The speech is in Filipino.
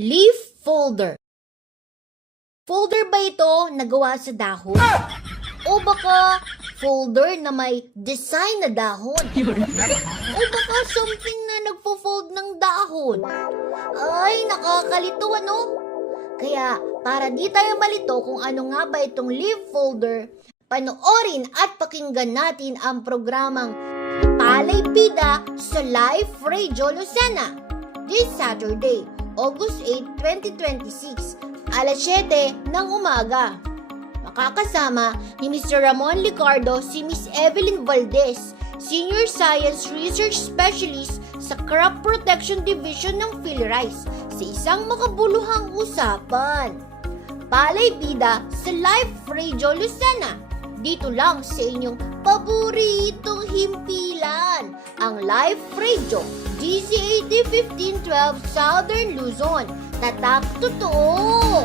Leaf folder. Folder ba ito na gawa sa dahon? O baka folder na may design na dahon? O baka something na nagpo-fold ng dahon? Ay, nakakalito ano? Kaya para di tayo malito kung ano nga ba itong leaf folder, panoorin at pakinggan natin ang programang Palay Bida sa Live Radio Lucena this Saturday, August 8, 2026, alas 7 ng umaga. Makakasama ni Mr. Ramon Licardo si Miss Evelyn Valdez, Senior Science Research Specialist sa Crop Protection Division ng PhilRice, sa isang makabuluhang usapan. Palay Bida sa Live Radio Lucena, dito lang sa inyong paboritong himpilan, ang Live Radio DZ80 1512 Southern Luzon. Tatak totoo!